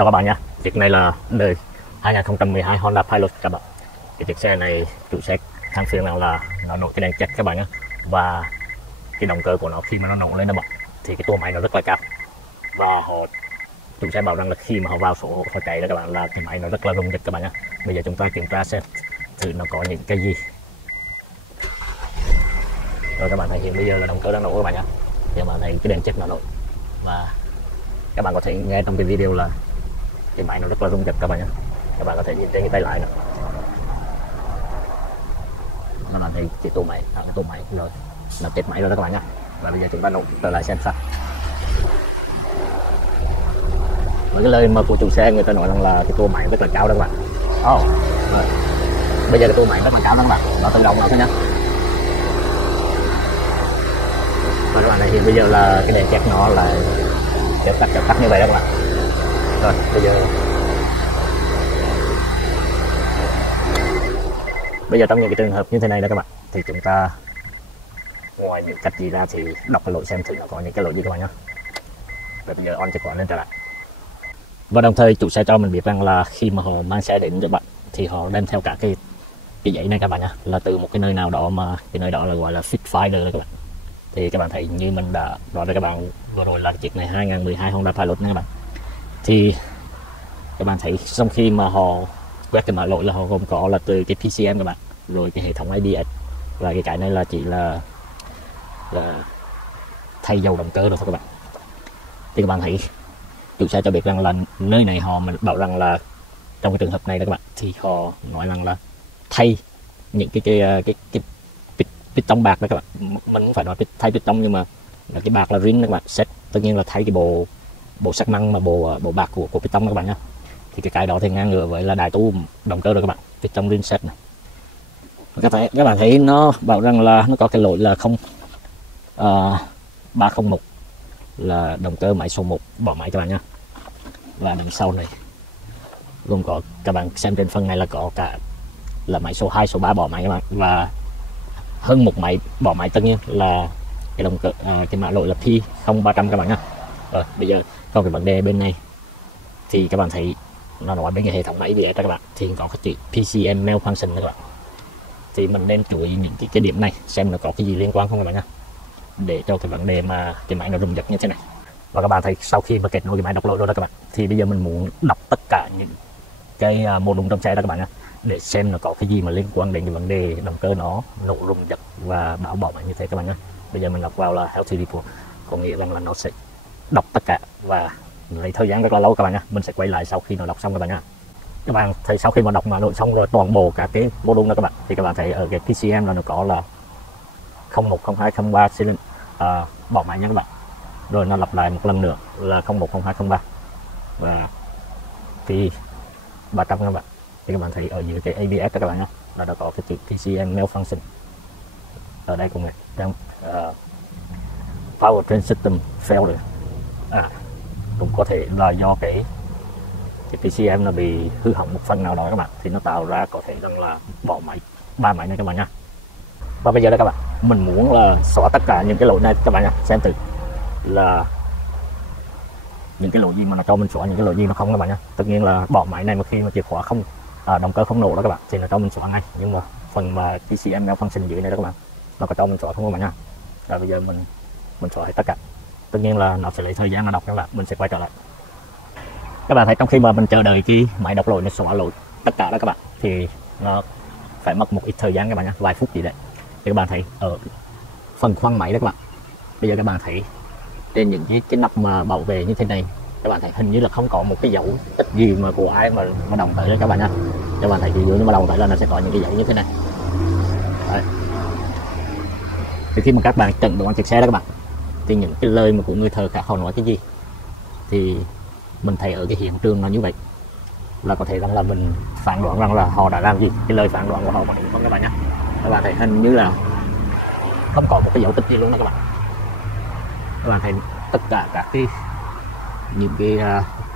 Chào các bạn nha. Chiếc này là đời 2012 Honda Pilot các bạn. Cái chiếc xe này chủ xe than phiền rằng là nó nổ cái đèn check các bạn nhé. Và cái động cơ của nó khi mà nó nổ lên nó bật thì cái tua máy nó rất là cao. Và chủ xe bảo rằng là khi mà họ vào số họ chạy đó các bạn là cái máy nó rất là rung giật các bạn nhé. Bây giờ chúng ta kiểm tra xem thử nó có những cái gì. Rồi các bạn thấy hiện bây giờ là động cơ đang nổ các bạn nhé. Nhưng mà thấy cái đèn check nó nổ. Và các bạn có thể nghe trong cái video là cái máy nó rất là rung giật các bạn nhé. Các bạn có thể nhìn trên cái tay lái nữa. Các bạn thấy cái tua máy, cái tua máy rồi nó chết máy rồi đó các bạn nhé. Và bây giờ chúng ta nổ trở lại xem sao. Với cái lời mà của chủ xe người ta nói rằng là cái tua máy rất là cao đó các bạn. Bây giờ cái tua máy rất là cao đó các bạn, nó tự động lại thôi nhá. Và các bạn thấy hiện bây giờ là cái đèn check nó là chớp tắt như vậy đó các bạn. Rồi bây giờ trong những cái trường hợp như thế này đó các bạn thì chúng ta ngoài những cách gì ra thì đọc cái lỗi xem thử nó có những cái lỗi gì các bạn nhé. Rồi bây giờ on check lên trở lại. Và đồng thời chủ xe cho mình biết rằng là khi mà họ mang xe đến cho bạn thì họ đem theo cả cái giấy này các bạn nhé, là từ một cái nơi nào đó mà cái nơi đó là gọi là Fit Finder đó các bạn. Thì các bạn thấy như mình đã nói với các bạn vừa rồi là chiếc này 2012 Honda Pilot này các bạn. Thì các bạn thấy sau khi mà họ quét cái mã lỗi là họ gồm có là từ cái PCM các bạn, rồi cái hệ thống IDS và cái này là chỉ là thay dầu động cơ rồi thôi các bạn. Thì các bạn thấy chủ xe cho biết rằng là nơi này họ bảo rằng là trong cái trường hợp này đó các bạn thì họ nói rằng là thay những cái piston bạc đó các bạn. Mình không phải nói thay piston nhưng mà là cái bạc là ring đó các bạn, set tất nhiên là thay cái bộ xi măng mà bộ bạc của piston các bạn nhá. Thì cái đó thì ngang ngửa với là đài tu động cơ rồi các bạn, piston ring set này. Các bạn thấy nó bảo rằng là nó có cái lỗi là 301 là động cơ máy số 1 bỏ máy các bạn nhá. Và đằng sau này gồm có, các bạn xem trên phần này là có cả là máy số 2, số 3 bỏ máy các bạn, và hơn một máy bỏ máy tất nhiên là cái động cơ cái mã lỗi là P0300 các bạn nhá. Rồi bây giờ còn cái vấn đề bên này thì các bạn thấy nó nói bên cái hệ thống máy IDS các bạn thì có cái chữ PCM malfunction các bạn. Thì mình nên chú ý những cái điểm này xem nó có cái gì liên quan không các bạn nhá, để cho cái vấn đề mà cái máy nó rung giật như thế này. Và các bạn thấy sau khi mà kết nối cái máy đọc lỗi rồi đó các bạn thì bây giờ mình muốn đọc tất cả những cái module trong xe đó các bạn nhé, để xem nó có cái gì mà liên quan đến cái vấn đề động cơ nó nổ rung giật và báo bỏ máy như thế các bạn nhé. Bây giờ mình đọc vào là healthy report, có nghĩa rằng là nó sẽ đọc tất cả và lấy thời gian rất là lâu các bạn nhé. Mình sẽ quay lại sau khi nó đọc xong các bạn nhé. Các bạn thấy sau khi mà đọc mã lỗi xong rồi toàn bộ cả cái module đó các bạn thì các bạn thấy ở cái PCM là nó có là 01, 02, 03 bỏ máy nha các bạn. Rồi nó lặp lại một lần nữa là 01, 02, 03 và P300 các bạn. Thì các bạn thấy ở dưới cái ABS các bạn nhé, là đã có cái chữ PCM malfunction ở đây cũng này, trong power train system failure. Cũng có thể là do cái PCM nó bị hư hỏng một phần nào đó các bạn, thì nó tạo ra có thể rằng là bỏ máy 3 máy này các bạn nhé. Và bây giờ đây các bạn, mình muốn là xóa tất cả những cái lỗi này các bạn nhé, xem thử là những cái lỗi gì mà nó cho mình xóa, những cái lỗi gì nó không các bạn nhé. Tất nhiên là bỏ máy này mà khi mà chìa khóa không động cơ không nổ đó các bạn thì nó cho mình xóa ngay, nhưng mà phần mà PCM malfunction dưới này đó các bạn nó có cho mình xóa không các bạn nhé. Rồi bây giờ mình xóa hết tất cả. Tất nhiên là nó sẽ lấy thời gian nó đọc các bạn, mình sẽ quay trở lại. Các bạn thấy trong khi mà mình chờ đợi cái máy đọc lỗi nó xóa lỗi tất cả đó các bạn thì nó phải mất một ít thời gian các bạn nhé, vài phút gì đấy. Thì các bạn thấy ở phần khoang máy đó các bạn, bây giờ các bạn thấy trên những cái nắp mà bảo vệ như thế này, các bạn thấy hình như là không có một cái dấu tích gì mà của ai mà đồng tới đó các bạn nha. Các bạn thấy ví dụ như mà đồng tới là nó sẽ có những cái dấu như thế này. Đấy. Thì khi mà các bạn chẩn đoán chiếc xe đó các bạn thì những cái lời mà của người thợ khác họ nói cái gì thì mình thấy ở cái hiện trường nó như vậy, là có thể rằng là mình phán đoán rằng là họ đã làm gì, cái lời phán đoán của họ có đúng không các bạn nhé. Các bạn thấy hình như là không có một cái dấu tích gì luôn đó các bạn. Các bạn thấy tất cả các những cái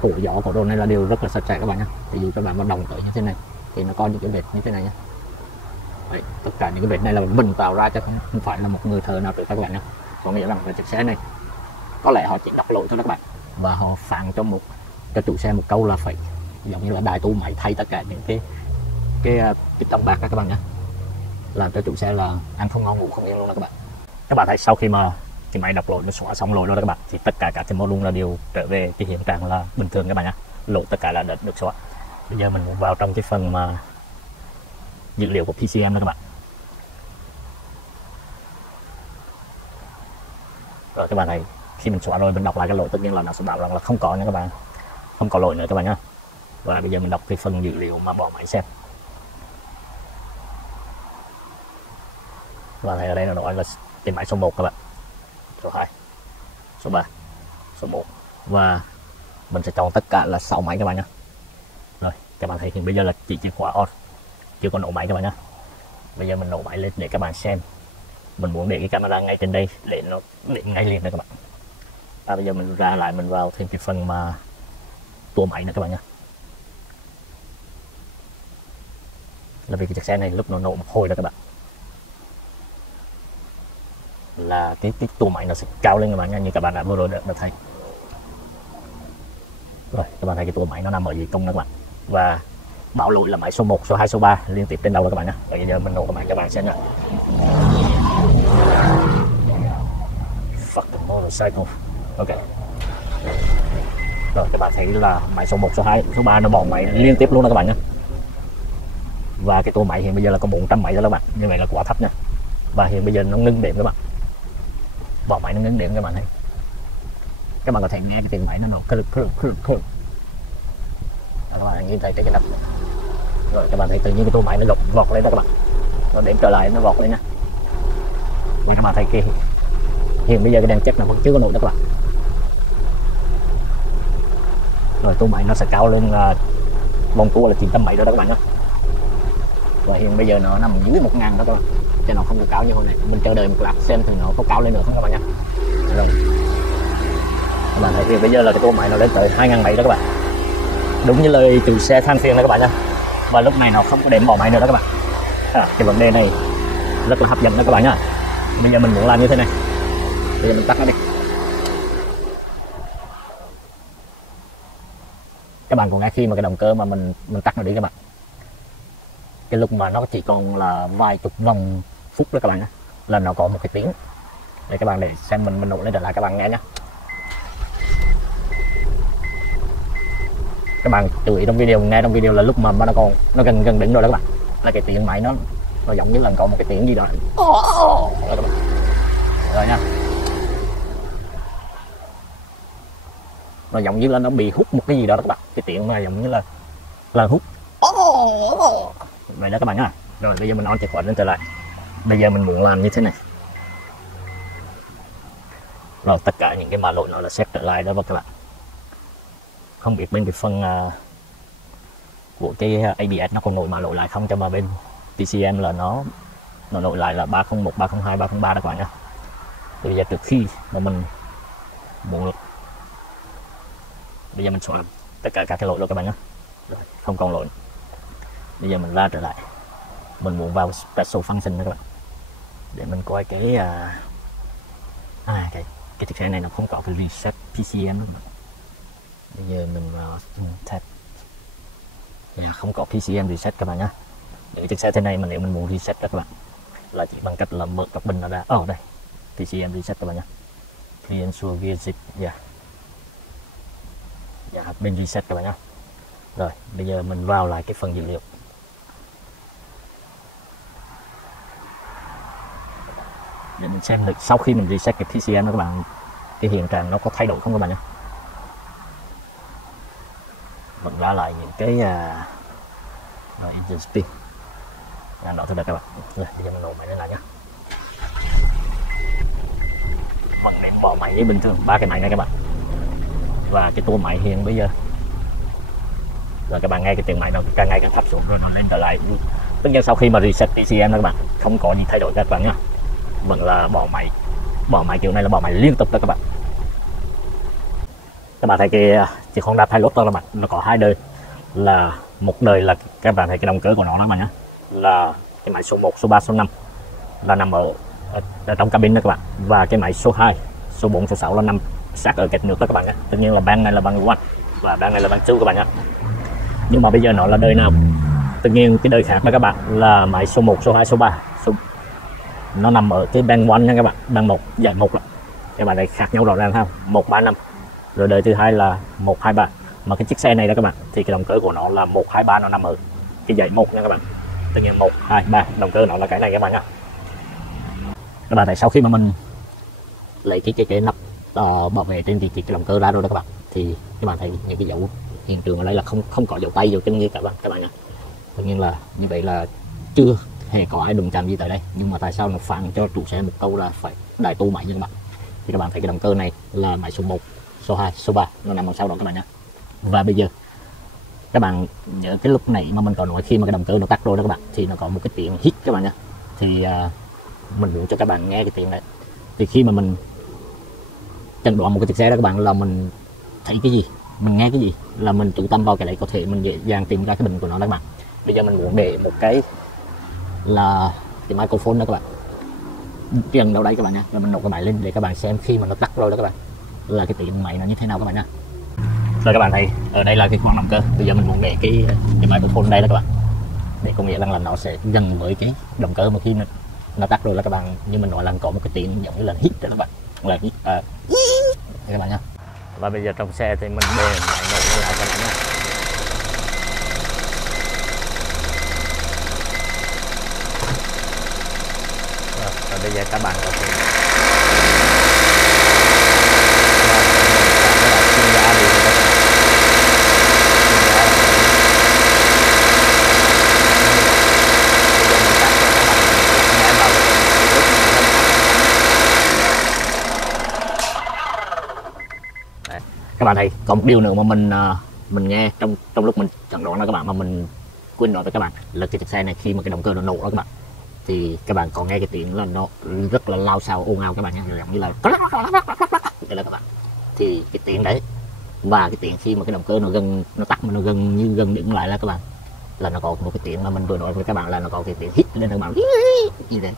cổ gió của đồ này là đều rất là sạch sẽ các bạn nhé. Ví dụ các bạn mà đồng tới như thế này thì nó có những cái vết như thế này nhé. Đấy, tất cả những cái vết này là mình tạo ra chứ không phải là một người thợ nào được các bạn nhé. Có nghĩa rằng là chiếc xe này có lẽ họ chỉ đọc lỗi cho các bạn và họ phán cho một cho chủ xe một câu là phải giống như là đại tu máy thay tất cả những cái tông bạc các bạn nhé, làm cho chủ xe là ăn không ngon ngủ không yên luôn đó các bạn. Các bạn thấy sau khi mà cái máy đọc lỗi nó xóa xong lỗi đó các bạn, thì tất cả các cái module là đều trở về cái hiện trạng là bình thường các bạn nhé, lỗi tất cả là đã được xóa. Bây giờ mình vào trong cái phần mà dữ liệu của PCM đó các bạn. Rồi các bạn này, khi mình xóa rồi mình đọc lại cái lỗi, tất nhiên là nó sẽ bảo rằng là không có nha các bạn, không có lỗi nữa các bạn nhé. Và bây giờ mình đọc cái phần dữ liệu mà bỏ máy xem. Và thấy ở đây nó nói là cái máy số 1 các bạn, số 2, số 3, số 1, và mình sẽ chọn tất cả là 6 máy các bạn nhé. Rồi các bạn thấy hiện bây giờ là chỉ chìa khóa on, chưa có nổ máy các bạn nhé. Bây giờ mình nổ máy lên để các bạn xem. Mình muốn để cái camera ngay trên đây để nó định ngay liền đây các bạn. Và bây giờ mình ra lại, mình vào thêm cái phần mà tua máy nữa các bạn nhé. Là vì cái chiếc xe này lúc nó nổ một hồi đó các bạn, là cái tua máy nó sẽ cao lên các bạn nha, như các bạn đã vừa rồi đã thấy. Rồi các bạn thấy cái tua máy nó nằm ở dưới cung đó các bạn, và bảo lỗi là máy số 1, số 2, số 3 liên tiếp trên đầu đó các bạn nhé. Bây giờ mình nổ cái máy các bạn xem nha. Fuck the motorcycle. Ok. Rồi các bạn thấy là máy số 1, số 2, số 3 nó bỏ máy liên tiếp luôn đó các bạn nhé. Và cái tua máy hiện bây giờ là có 400 máy đó các bạn, như vậy là quá thấp nha. Và hiện bây giờ nó ngưng điểm các bạn, bỏ máy nó ngưng điểm các bạn thấy. Các bạn có thể nghe cái tiếng máy nó nổ cơ lực. Các bạn nhìn thấy cái nắp. Rồi các bạn thấy tự nhiên cái tua máy nó vọt lên đó các bạn, nó điểm trở lại, nó vọt lên nha. Các bạn thấy cái hiện bây giờ cái đèn check nó vẫn chưa có nổ đó các bạn. Rồi tua máy nó sẽ cao lên vòng tua là 970 đó các bạn nhé. Và hiện bây giờ nó nằm dưới 1000 đó các bạn, cho nó không có cao như hồi này. Mình chờ đợi một lát xem thì nó có cao lên nữa không các bạn nhé. Rồi các bạn thấy bây giờ là cái tua máy nó lên tới 2000 mấy đó các bạn, đúng như lời chủ xe than phiền đó các bạn nhé. Và lúc này nó không có đếm bỏ máy nữa đó các bạn. Cái vấn đề này rất là hấp dẫn đó các bạn nhé. Bây giờ mình muốn làm như thế này, bây giờ mình tắt nó đi. Các bạn có nghe khi mà cái động cơ mà mình tắt nó đi các bạn, cái lúc mà nó chỉ còn là vài chục vòng phút đó các bạn nhé, là nó có một cái tiếng. Để các bạn để xem mình nổ lên trở lại các bạn nghe nhé. Các bạn chú ý trong video, nghe trong video là lúc mà nó gần đỉnh rồi đó các bạn, là cái tiếng máy nó giống như là có một cái tiếng gì đó. Rồi các bạn, rồi nha, nó giống như là nó bị hút một cái gì đó các bạn, cái tiếng mà giống như là hút vậy đó các bạn nhá. Rồi bây giờ mình on chìa khóa lên trở lại. Bây giờ mình muốn làm như thế này. Rồi tất cả những cái mã lỗi nó là set trở lại đó các bạn. Không biết bên cái phần của cái ABS nó còn nổi mã lỗi lại không, cho mà bên PCM là nó nổi lại là 301, 302, 303 đó các bạn nhé. Thì bây giờ trước khi mà mình muốn, bây giờ mình xóa tất cả các cái lỗi rồi các bạn nhé. Rồi, không còn lỗi. Bây giờ mình ra trở lại, mình muốn vào special function đó các bạn, để mình coi cái cái chiếc xe này nó không có cái reset PCM đó. Bây giờ mình vào tab, không có PCM reset các bạn nhé. Để chiếc xe thế này mà nếu mình muốn reset các bạn, là chỉ bằng cách là mở các bình nó ra. Ở đây PCM reset các bạn nhé. Clean sure visit, bên reset các bạn nhé. Rồi bây giờ mình vào lại cái phần dữ liệu. Để mình xem được sau khi mình reset cái PCM đó các bạn, cái hiện trạng nó có thay đổi không các bạn nhé. Mình ra lại những cái engine speed đó thôi các bạn. Rồi bây giờ mình nổ máy lên lại nhé. Mình đến bỏ máy như bình thường, 3 cái máy này các bạn, và cái tua máy hiện bây giờ. Rồi các bạn nghe cái tiếng máy nó càng ngày càng thấp xuống, rồi nó lên trở lại. Tất nhiên sau khi mà reset PCM đó các bạn, không có gì thay đổi các bạn nhé, vẫn là bỏ máy kiểu này là bỏ máy liên tục đó các bạn. Các bạn thấy cái chiếc Honda Pilot đó các bạn, nó có 2 đời. Là một đời là các bạn thấy cái động cơ của nó đó các bạn nhé, là cái máy số 1, số 3, số 5 là nằm ở trong cabin đó các bạn, và cái máy số 2, số 4, số 6 là nằm sát ở kẹt nước đó các bạn nhé. Tất nhiên là van này là van one. và ban này là ban chu các bạn nhé. Nhưng mà bây giờ nó là đời nào? Tự nhiên cái đời khác đó các bạn, là máy số 1, số 2, số 3 nó nằm ở cái band 1 nha các bạn, band 1 giải 1 các bạn này khác nhau rõ ràng ha, 1, 3, 5. Rồi đời thứ hai là 1, 2, 3. Mà cái chiếc xe này đó các bạn, thì cái động cơ của nó là 1, 2, 3 nó nằm ở cái dãy 1 nha các bạn. Tự nhiên 1, 2, 3 động cơ nó là cái này các bạn nha. Các bạn thấy sau khi mà mình lấy cái nắp bảo vệ trên cái động cơ ra rồi đó các bạn, thì các bạn thấy những cái dấu hiện trường ở đây là không có dấu tay dấu chân như các bạn nha. Tất nhiên là như vậy là chưa hề có ai đụng chạm gì tại đây, nhưng mà tại sao nó phản cho chủ xe một câu là phải đại tu máy như các bạn. Thì các bạn thấy cái động cơ này là máy số 1, số 2, số 3 nó nằm ở sau đó các bạn nhé. Và bây giờ các bạn nhớ cái lúc này mà mình có nói khi mà cái động cơ nó tắt rồi đó các bạn, thì nó có một cái tiếng hít các bạn nhé. Thì mình muốn cho các bạn nghe cái tiếng đấy. Thì khi mà mình chẩn đoán một cái chiếc xe đó các bạn, là mình thấy cái gì, mình nghe cái gì là mình chú tâm vào cái đấy, có thể mình dễ dàng tìm ra cái bệnh của nó đó các bạn. Bây giờ mình muốn để một cái là cái microphone đó các bạn truyền đâu đây các bạn nha, và mình nổ cái máy lên để các bạn xem khi mà nó tắt rồi đó các bạn, là cái tiếng máy nó như thế nào các bạn nha. Rồi các bạn thấy ở đây là cái khoang động cơ. Bây giờ mình muốn để cái microphone đây đó các bạn, để có nghĩa là nó sẽ gần với cái động cơ mà khi nó tắt rồi là các bạn, như mình nói là có một cái tiếng giống như là hít đó các bạn, là hít các bạn nha. Và bây giờ trong xe thì mình để máy nổ lại các bạn nha. Và bây giờ các bạn có thể các bạn thấy có một điều nữa mà mình nghe trong lúc mình chẩn đoán là các bạn, mà mình quên nói với các bạn là cái chiếc xe này khi mà cái động cơ nó nổ đó các bạn, thì các bạn có nghe cái tiếng là nó rất là lao xao ồn ào các bạn nha, giống như là cái là các bạn. Thì cái tiếng đấy và cái tiếng khi mà cái động cơ nó tắt mà nó gần đứng lại là các bạn, là nó có một cái tiếng mà mình vừa nói với các bạn là nó có cái tiếng hít lên các bạn như thế.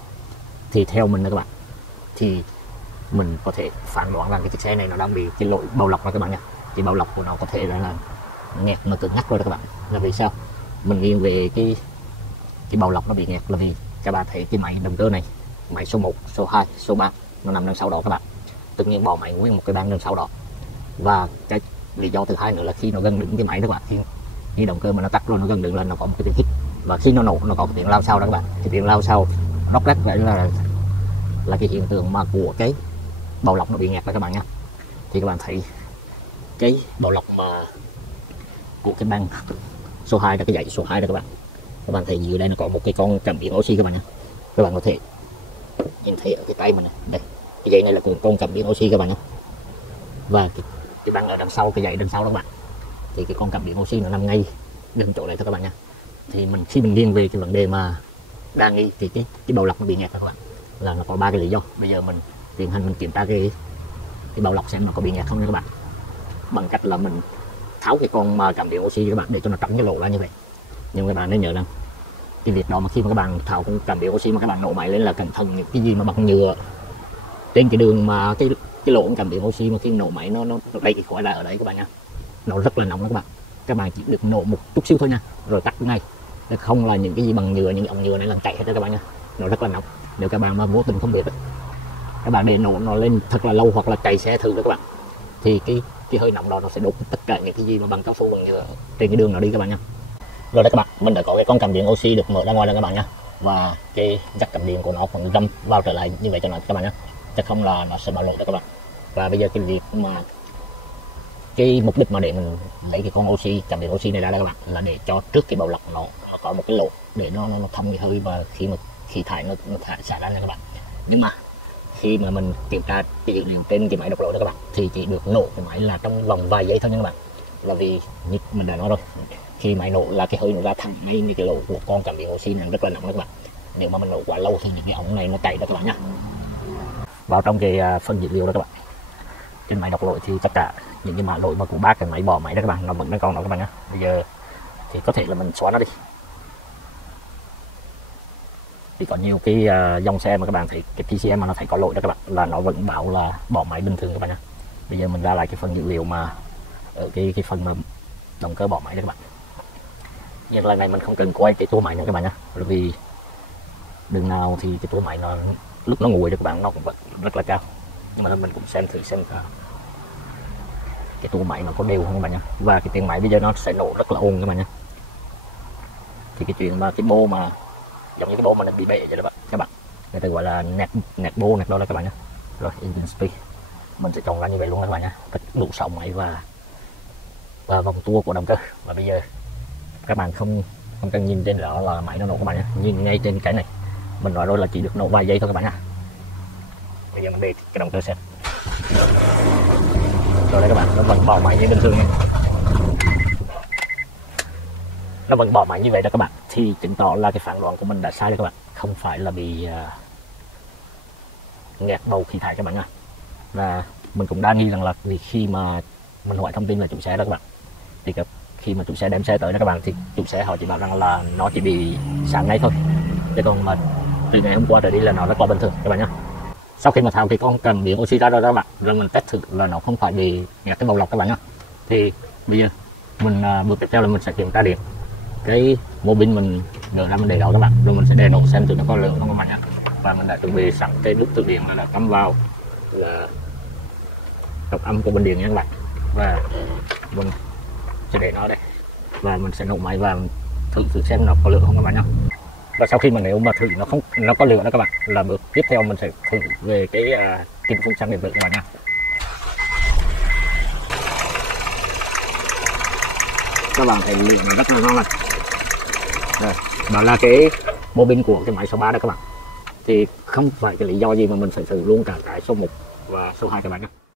Thì theo mình là các bạn, thì mình có thể phán đoán rằng cái chiếc xe này nó đang bị cái lỗi bảo lọc đó các bạn nha. Cái bảo lọc của nó có thể là nghẹt, nó cứng ngắc rồi đó các bạn. Là vì sao mình nghiêng về cái bảo lọc nó bị nghẹt, là vì các bạn thấy cái máy động cơ này, máy số 1, số 2, số 3 nó nằm đằng sau đó các bạn. Tự nhiên bỏ máy nguyên một cái băng đằng sau đó. Và cái lý do thứ hai nữa là khi nó gần đứng cái máy đó các bạn, khi động cơ mà nó tắt rồi nó gần đứng là nó có một cái tiếng hít, và khi nó nổ nó có cái tiếng lao xao đó các bạn. Cái tiếng lao xao róc rách vậy là cái hiện tượng mà của cái bảo lọc nó bị nghẹt đó các bạn nha. Thì các bạn thấy cái bảo lọc mà của cái băng số 2 là cái dãy số 2 đó các bạn thấy dưới đây nó có một cái con cảm biến oxy các bạn nha. Các bạn có thể nhìn thấy ở cái tay mình này, đây cái dãy này là con cảm biến oxy các bạn nhé. Và cái băng ở đằng sau, cái dãy đằng sau đó các bạn, thì cái con cảm biến oxy nó nằm ngay gần chỗ này thôi các bạn nha. Thì khi mình nghiêng về cái vấn đề mà đa nghi thì cái bảo lọc nó bị nghẹt đó các bạn, là nó có 3 cái lý do. Bây giờ mình tiến hành mình kiểm tra cái bảo lọc xem nó có bị nghẹt không nha các bạn, bằng cách là mình tháo cái con mà cảm biến oxy các bạn để cho nó trống cái lỗ ra như vậy. Nhưng các bạn nên nhớ rằng cái việc đó mà khi mà các bạn tháo con cảm biến oxy mà các bạn nổ máy lên là cẩn thận những cái gì mà bằng nhựa trên cái đường mà cái lỗ cảm biến oxy mà khi nổ máy nó đầy cái khói ra ở đấy các bạn nha. Nó rất là nóng đó các bạn chỉ được nổ một chút xíu thôi nha, rồi tắt ngay. Không là những cái gì bằng nhựa, những ống nhựa này làm chạy hết đó các bạn nha. Nó rất là nóng. Nếu các bạn mà vô tình không biết, các bạn để nổ nó lên thật là lâu hoặc là chạy xe thử đó các bạn, thì cái hơi nóng đó nó sẽ đốt tất cả những cái gì mà bằng cao su, bằng nhựa trên cái đường nó đi các bạn nha. Rồi đấy các bạn, mình đã có cái con cảm biến oxy được mở ra ngoài rồi các bạn nha, và cái jack cảm điện của nó còn găm vào trở lại như vậy cho nó các bạn nhé, chứ không là nó sẽ bạo lộ đó các bạn. Và bây giờ cái việc mà cái mục đích mà để mình lấy cái con oxy cảm biến oxy này ra đây các bạn, là để cho trước cái bảo lọc nó có một cái lỗ để nó thông cái hơi, và khi mà khí thải nó thải xả ra các bạn. Nhưng mà khi mà mình kiểm tra cái dữ liệu trên cái máy độc lộ đó các bạn, thì chỉ được nổ cái máy là trong vòng vài giây thôi nha các bạn. Là vì như mình đã nói rồi, khi máy nổ là cái hơi nó ra thẳng ngay như cái lỗ của con cảm biến oxy này rất là nóng đó các bạn. Nếu mà mình nổ quá lâu thì những cái ống này nó chảy đó các bạn nhá. Vào trong cái phần dữ liệu đó các bạn, trên máy đọc lỗi thì tất cả những cái mã lỗi mà của 3 cái máy bỏ máy đó các bạn, nó vẫn đang còn đó các bạn nhé. Bây giờ thì có thể là mình xóa nó đi. Thì có nhiều cái dòng xe mà các bạn thấy cái PCM mà nó thấy có lỗi đó các bạn, là nó vẫn bảo là bỏ máy bình thường các bạn nhé. Bây giờ mình ra lại cái phần dữ liệu mà ở cái phần mà động cơ bỏ máy đấy các bạn. Nhưng lần này mình không cần quay cái tua máy nữa các bạn nhé, bởi vì đường nào thì cái tua máy nó lúc nó nguội được các bạn, nó cũng vẫn rất là cao. Nhưng mà mình cũng xem thử xem cái tua máy nó có đều không các bạn nhé. Và cái tiếng máy bây giờ nó sẽ nổ rất là ồn các bạn nhé. Thì cái chuyện mà cái bô mà giống như cái bô mà nó bị bể vậy đó các bạn, người ta gọi là nẹt bô nẹt đó là các bạn nhé. Rồi engine speed mình sẽ trồng ra như vậy luôn các bạn nhé, đủ 6 máy và vòng tua của động cơ. Và bây giờ các bạn không cần nhìn trên đó là máy nó nổ các bạn nhé, nhìn ngay trên cái này mình nói rồi là chỉ được nổ vài giây thôi các bạn nhé. Bây giờ mình để cái động cơ xem rồi đây các bạn, nó vẫn bỏ máy như bình thường này. Nó vẫn bỏ máy như vậy đó các bạn, thì chứng tỏ là cái phán đoán của mình đã sai đấy các bạn, không phải là bị nghẹt bầu khí thải các bạn nha. Và mình cũng đã nghi rằng là vì khi mà mình hỏi thông tin là chủ xe đó các bạn, thì khi mà chủ xe đem xe tới đó các bạn, thì chủ xe họ chỉ bảo rằng là nó chỉ bị sáng nay thôi, chứ còn mà từ ngày hôm qua trở đi là nó rất là bình thường các bạn nhá. Sau khi mà tháo cái con cần biến oxy ra đó các bạn, rồi mình test thử là nó không phải bị nghẹt cái bầu lọc các bạn nhá. Thì bây giờ mình bước tiếp theo là mình sẽ kiểm tra điện cái mô bin mình gỡ ra mình để đó các bạn, rồi mình sẽ để nổ xem thử nó có lửa không các bạn nhé. Và mình đã chuẩn bị sẵn cái nút tự điện là cắm vào là đọc âm của bình điện nha các bạn. Và mình sẽ để nó đây và mình sẽ nổ máy và thử xem nó có lửa không các bạn nhé. Và sau khi mà nếu mà thử nó có lửa đó các bạn, là bước tiếp theo mình sẽ thử về cái kim phun xăng điện tử các bạn nha. Các bạn thấy lửa nó rất là ngon này. Đó là cái bô bin của cái máy số 3 đó các bạn. Thì không phải cái lý do gì mà mình phải thử luôn cả cái số 1 và số 2 các bạn nhé.